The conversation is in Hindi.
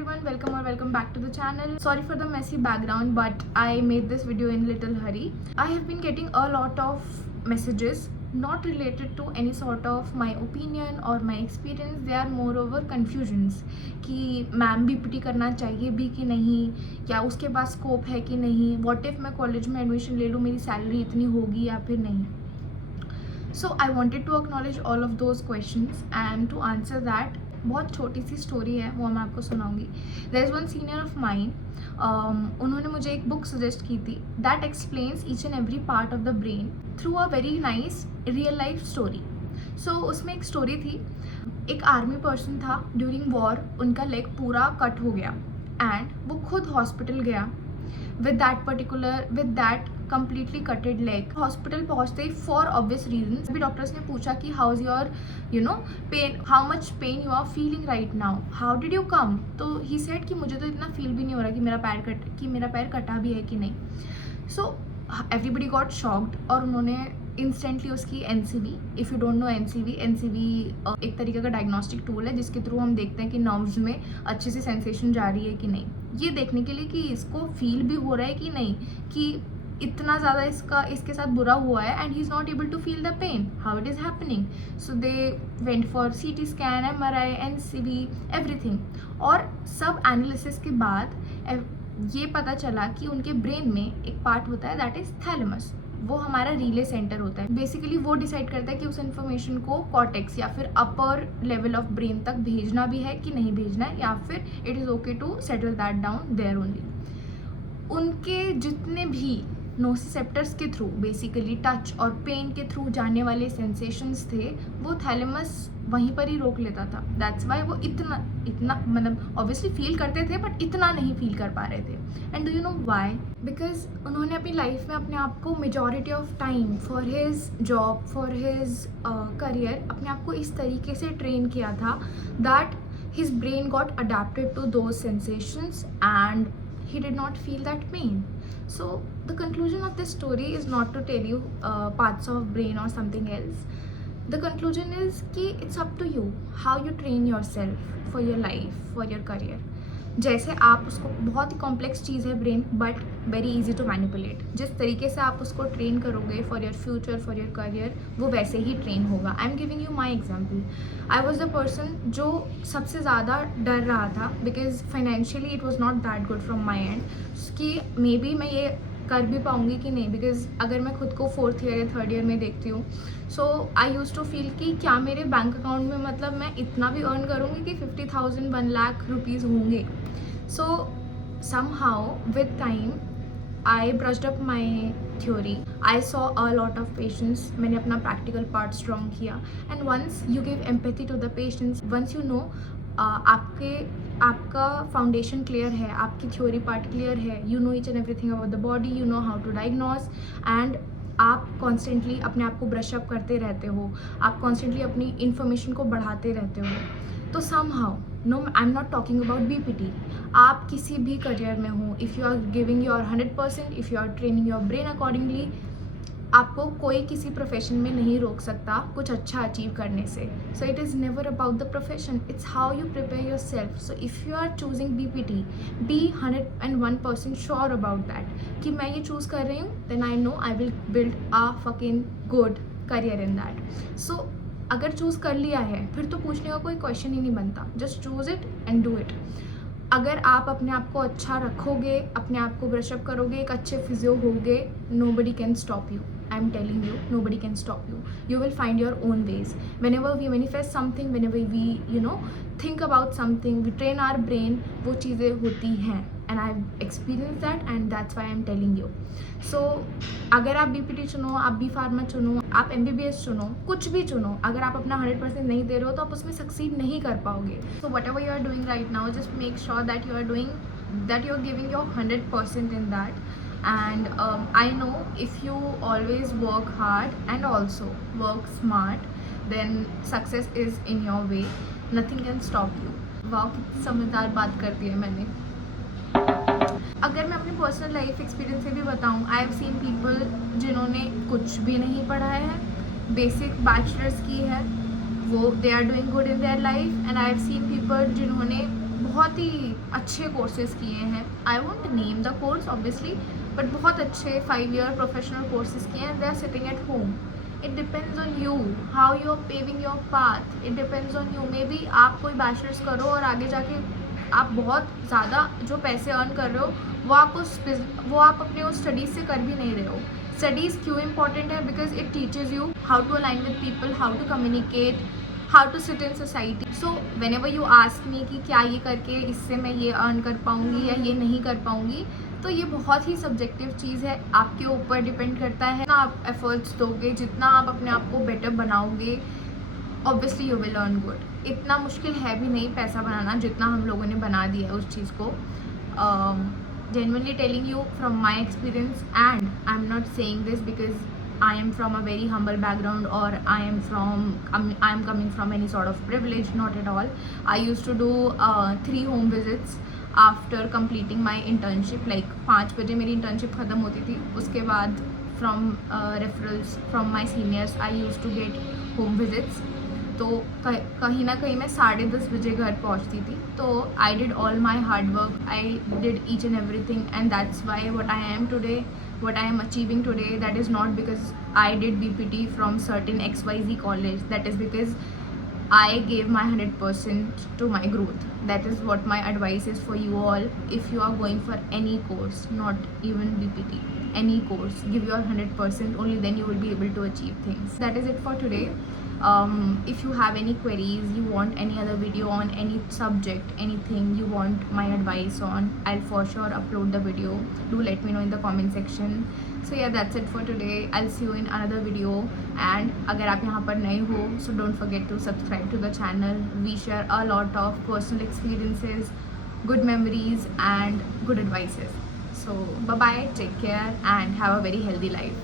everyone, welcome back to the channel. Sorry for the messy background, but I made this video in little hurry. I have been getting a lot of messages not related to any sort of my opinion or my experience. They are moreover confusions कि मैम BPT करना चाहिए भी कि नहीं, या उसके पास स्कोप है कि नहीं, व्हाट इफ़ मैं कॉलेज में एडमिशन ले लूँ, मेरी सैलरी इतनी होगी या फिर नहीं. So I wanted to acknowledge all of those questions and to answer that बहुत छोटी सी स्टोरी है, वो मैं आपको सुनाऊंगी. There is one senior of mine, उन्होंने मुझे एक बुक सजेस्ट की थी that explains each and every part of the brain through a very nice real life story. So उसमें एक स्टोरी थी, एक आर्मी पर्सन था, ड्यूरिंग वॉर उनका लेग पूरा कट हो गया एंड वो खुद हॉस्पिटल गया with that completely cutted leg. Hospital पहुँचते ही फॉर ऑब्वियस रीजन अभी डॉक्टर्स ने पूछा कि how is your pain, how much pain you are feeling right now, how did you come. तो ही सेड कि मुझे तो इतना फील भी नहीं हो रहा कि मेरा पैर कटा भी है कि नहीं. सो एवरीबडी गॉट शॉक्ड और उन्होंने इंस्टेंटली उसकी NCV, if you don't know NCV एक तरीके का डायग्नोस्टिक टूल है जिसके थ्रू हम देखते हैं कि नर्व्स में अच्छे से सेंसेशन जा रही है कि नहीं, ये देखने के लिए कि इसको फील भी हो रहा है कि नहीं, कि इतना ज़्यादा इसके साथ बुरा हुआ है and he is not able to feel the pain, how it is happening. So they went for CT scan, MRI, NCV, everything. और सब एनालिसिस के बाद ये पता चला कि उनके ब्रेन में एक पार्ट होता है दैट इज़ थैलेमस. वो हमारा रिले सेंटर होता है. बेसिकली वो डिसाइड करता है कि उस इन्फॉर्मेशन को कॉर्टेक्स या फिर अपर लेवल ऑफ ब्रेन तक भेजना भी है कि नहीं भेजना है, या फिर it is okay to settle that down there only. उनके जितने भी नोसिसेप्टर्स के थ्रू बेसिकली टच और पेन के थ्रू जाने वाले सेंसेशंस थे, वो थैलेमस वहीं पर ही रोक लेता था. दैट्स वाई वो इतना मतलब ऑब्वियसली फील करते थे बट इतना नहीं फील कर पा रहे थे. And do you know why? Because उन्होंने अपनी लाइफ में अपने आप को majority of time for his job, for his career अपने आप को इस तरीके से ट्रेन किया था that his brain got adapted to those sensations and he did not feel that pain. So the conclusion of this story is not to tell you parts of brain or something else. The conclusion is कि it's up to you how you train yourself for your life, for your career. जैसे आप उसको, बहुत ही कॉम्प्लेक्स चीज़ है brain but very easy to manipulate. जिस तरीके से आप उसको ट्रेन करोगे for your future, for your career, वो वैसे ही ट्रेन होगा. I am giving you my example. I was the person जो सबसे ज़्यादा डर रहा था because financially it was not that good from my end कि मे बी मैं ये कर भी पाऊँगी कि नहीं. बिकॉज अगर मैं खुद को 4th ईयर या 3rd ईयर में देखती हूँ, सो आई यूज़ टू फील कि क्या मेरे बैंक अकाउंट में मतलब मैं इतना भी अर्न करूँगी कि 50,000 1 लाख रुपीज़ होंगे. सो somehow with time I brushed up my theory. I saw a lot of patients. मैंने अपना practical part strong किया. And once you give empathy to the patients, once you know आपका फाउंडेशन क्लियर है, आपकी थ्योरी पार्ट क्लियर है, you know each and everything about the body, you know how to diagnose, and आप कॉन्स्टेंटली अपने आप को ब्रश अप करते रहते हो, आप कॉन्स्टेंटली अपनी इन्फॉर्मेशन को बढ़ाते रहते हो. तो somehow, no I am not talking about BPT, आप किसी भी करियर में हो, if you are giving your 100%, if you are training your brain accordingly, आपको कोई किसी प्रोफेशन में नहीं रोक सकता कुछ अच्छा अचीव करने से. So it is never about the profession, it's how you prepare yourself. So if you are choosing BPT, be 101% sure about that कि मैं ये चूज़ कर रही हूँ, then I know I will build a fucking good career in that. So अगर चूज़ कर लिया है फिर तो पूछने का कोई क्वेश्चन ही नहीं बनता. Just choose it and do it. अगर आप अपने आप को अच्छा रखोगे, अपने आप को ब्रशअप करोगे, एक अच्छे फिजियो होगे, nobody can stop you. I'm telling you, nobody can stop you. You will find your own ways. Whenever we manifest something, whenever we, think about something, we train our brain, वो चीज़ें होती हैं. And I've experienced that and that's why I'm telling you. So अगर आप BPT चुनो, आप B Pharma चुनो, आप MBBS चुनो, कुछ भी चुनो, अगर आप अपना 100% नहीं दे रहे हो तो आप उसमें सक्सीड नहीं कर पाओगे. So whatever you are doing right now, just make sure that you are giving your 100% in that. And I know if you always work hard and also work smart, then success is in your way. Nothing can stop you. वाह, कितनी समझदार बात कर दी है मैंने. अगर मैं अपनी पर्सनल लाइफ एक्सपीरियंस से भी बताऊँ, आई हैव सीन पीपल जिन्होंने कुछ भी नहीं पढ़ा है, बेसिक बैचलर्स की है, वो they are doing good in their life. And I have seen people जिन्होंने बहुत ही अच्छे कोर्सेज किए हैं. I won't name the course obviously, but बहुत अच्छे 5 year प्रोफेशनल कोर्सेज किए हैं. They are sitting at home. It depends on you how you are paving your path. It depends on you. Maybe आप कोई बैचलर्स करो और आगे जाके आप बहुत ज़्यादा जो पैसे अर्न कर रहे हो वो आप अपने उस स्टडीज़ से कर भी नहीं रहे हो. स्टडीज़ क्यों इंपॉर्टेंट है? Because it teaches you how to align with people, how to communicate, how to sit in society. So whenever you ask me कि क्या ये करके इससे मैं ये अर्न कर पाऊँगी या ये नहीं कर पाऊँगी, तो ये बहुत ही सब्जेक्टिव चीज़ है. आपके ऊपर डिपेंड करता है ना. आप एफर्ट्स दोगे, जितना आप अपने आप को बेटर बनाओगे, obviously you will earn good. इतना मुश्किल है भी नहीं पैसा बनाना जितना हम लोगों ने बना दिया है उस चीज़ को. Genuinely telling you from my experience, and I'm not saying this because I am from a very humble background or I am coming from any sort of privilege. Not at all. I used to do 3 home visits after completing my internship. Like 5 बजे मेरी internship ख़त्म होती थी. उसके बाद from referrals from my seniors I used to get home visits. तो कहीं ना कहीं मैं 10:30 बजे घर पहुंचती थी. तो I did all my hard work, I did each and everything, and that's why what I am today, what I am achieving today. That is not because I did BPT from certain XYZ college. That is because I gave my 100% to my growth. That is what my advice is for you all. If you are going for any course, not even BPT, any course, give your 100%. Only then you will be able to achieve things. That is it for today. If you have any queries, you want any other video on any subject, anything you want my advice on, I'll for sure upload the video. Do let me know in the comment section. So yeah, that's it for today. I'll see you in another video. And अगर आप यहाँ पर नए हो, so don't forget to subscribe to the channel. We share a lot of personal experiences, good memories and good advices. So bye bye, take care and have a very healthy life.